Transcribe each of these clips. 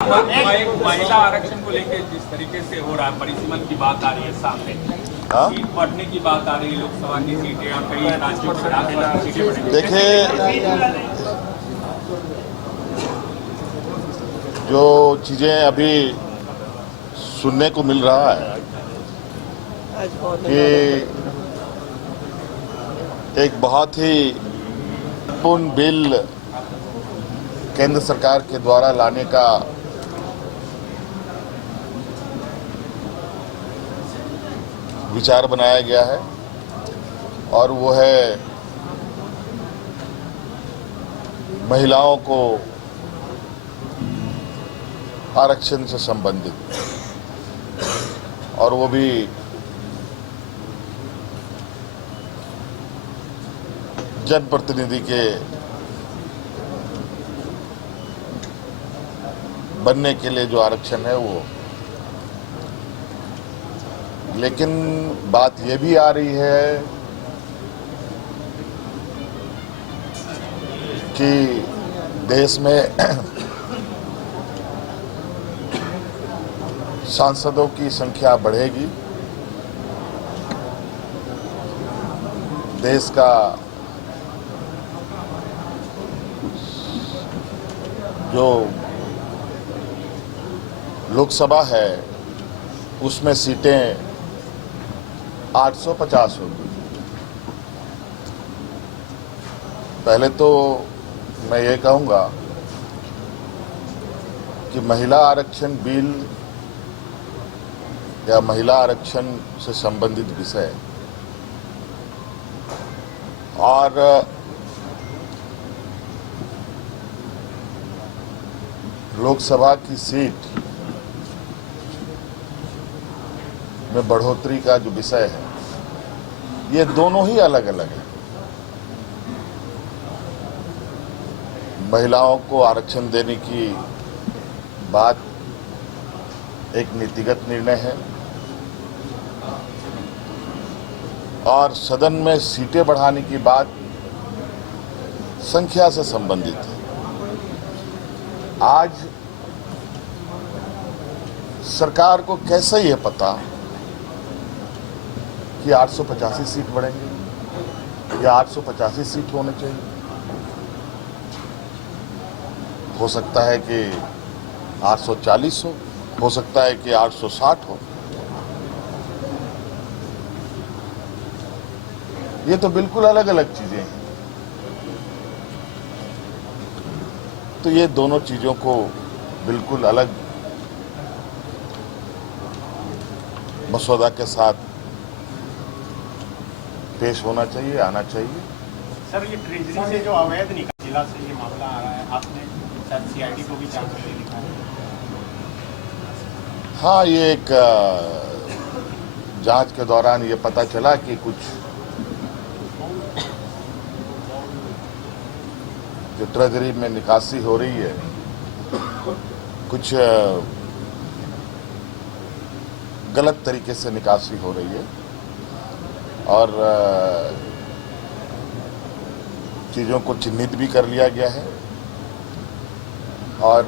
महिला आरक्षण को लेकर जिस तरीके से हो रहा है, परिसीमन की बात आ रही है सामने, सीट बढ़ने की बात आ रही है, लोकसभा की सीटें और कई राज्यों में विधानसभा की सीटें बढ़ेंगी। देखिए, जो चीजें अभी सुनने को मिल रहा है कि एक बहुत ही महत्वपूर्ण बिल केंद्र सरकार के द्वारा लाने का विचार बनाया गया है और वो है महिलाओं को आरक्षण से संबंधित, और वो भी जनप्रतिनिधि के बनने के लिए जो आरक्षण है वो। लेकिन बात ये भी आ रही है कि देश में सांसदों की संख्या बढ़ेगी, देश का जो लोकसभा है उसमें सीटें 850 होगी। पहले तो मैं ये कहूँगा कि महिला आरक्षण बिल या महिला आरक्षण से संबंधित विषय और लोकसभा की सीट में बढ़ोतरी का जो विषय है, ये दोनों ही अलग अलग है। महिलाओं को आरक्षण देने की बात एक नीतिगत निर्णय है और सदन में सीटें बढ़ाने की बात संख्या से संबंधित है। आज सरकार को कैसे यह पता कि 885 सीट बढ़ेंगे या 885 सीट होने चाहिए? हो सकता है कि 840 हो सकता है कि 860 हो। ये तो बिल्कुल अलग अलग चीजें हैं। तो ये दोनों चीजों को बिल्कुल अलग मसौदा के साथ पेश होना चाहिए, आना चाहिए। सर, ये ट्रेजरी से जो अवैध निकाल जिला से ये मामला आ रहा है, आपने शायद सीआईडी को भी जांच के लिए लिखा है। हाँ, ये एक जांच के दौरान ये पता चला कि कुछ जो ट्रेजरी में निकासी हो रही है, कुछ गलत तरीके से निकासी हो रही है और चीज़ों को चिन्हित भी कर लिया गया है और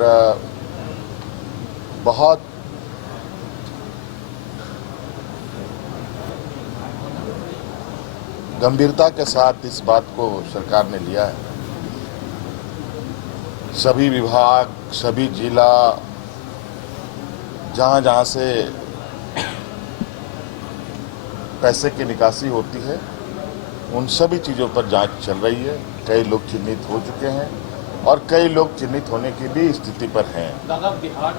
बहुत गंभीरता के साथ इस बात को सरकार ने लिया है। सभी विभाग, सभी जिला, जहां से पैसे की निकासी होती है, उन सभी चीज़ों पर जांच चल रही है। कई लोग चिन्हित हो चुके हैं और कई लोग चिन्हित होने की भी स्थिति पर हैं। दादा, बिहार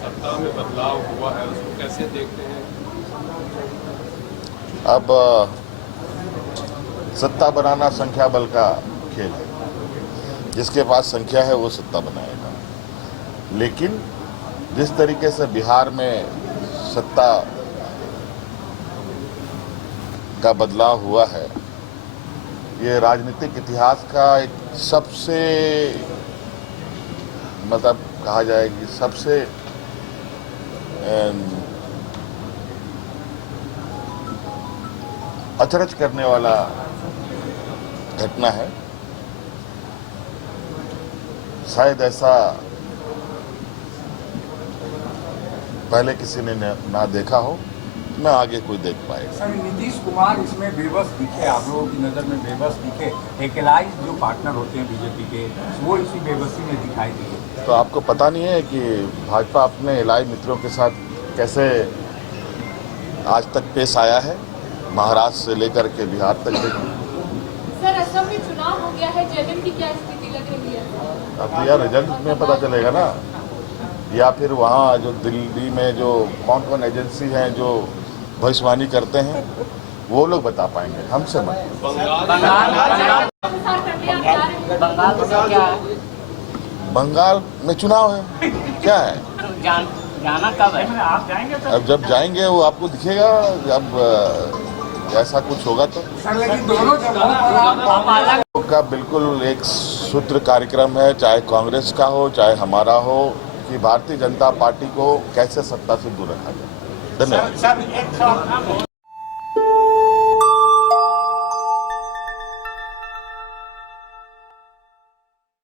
सत्ता में बदलाव हुआ है, उसको कैसे देखते हैं? अब सत्ता बनाना संख्या बल का खेल है। जिसके पास संख्या है वो सत्ता बनाएगा। लेकिन जिस तरीके से बिहार में सत्ता का बदलाव हुआ है, ये राजनीतिक इतिहास का एक सबसे मतलब कहा जाएगी सबसे अचरज करने वाला घटना है। शायद ऐसा पहले किसी ने ना देखा हो, मैं आगे कोई देख पाएगा। सर, नीतीश कुमार इसमें बेबस दिखे, आप लोगों की नज़र में बेबस दिखे, एकलाइज जो पार्टनर होते हैं बीजेपी के, वो इसी बेबसी में दिखाई दिए। तो आपको पता नहीं है कि भाजपा अपने इलाही मित्रों के साथ कैसे आज तक पेश आया है, महाराष्ट्र से लेकर के बिहार तक देखिए। सर, असम में चुनाव हो गया है, जयगन की क्या स्थिति लग रही है? अब तो यार रिजल्ट में पता चलेगा ना, या फिर वहाँ जो दिल्ली में जो कौन कौन एजेंसी हैं जो भविष्यवाणी करते हैं वो लोग बता पाएंगे, हमसे मत। बंगाल में चुनाव है, क्या है? जाना कब है? आप जाएंगे तो? अब जब जाएंगे वो आपको दिखेगा, जब ऐसा कुछ होगा तो। सर, लेकिन दोनों जगहों पर का बिल्कुल एक सूत्र कार्यक्रम है, चाहे कांग्रेस का हो चाहे हमारा हो, कि भारतीय जनता पार्टी को कैसे सत्ता से दूर रखा जाए। धन्यवाद। सर एक सवाल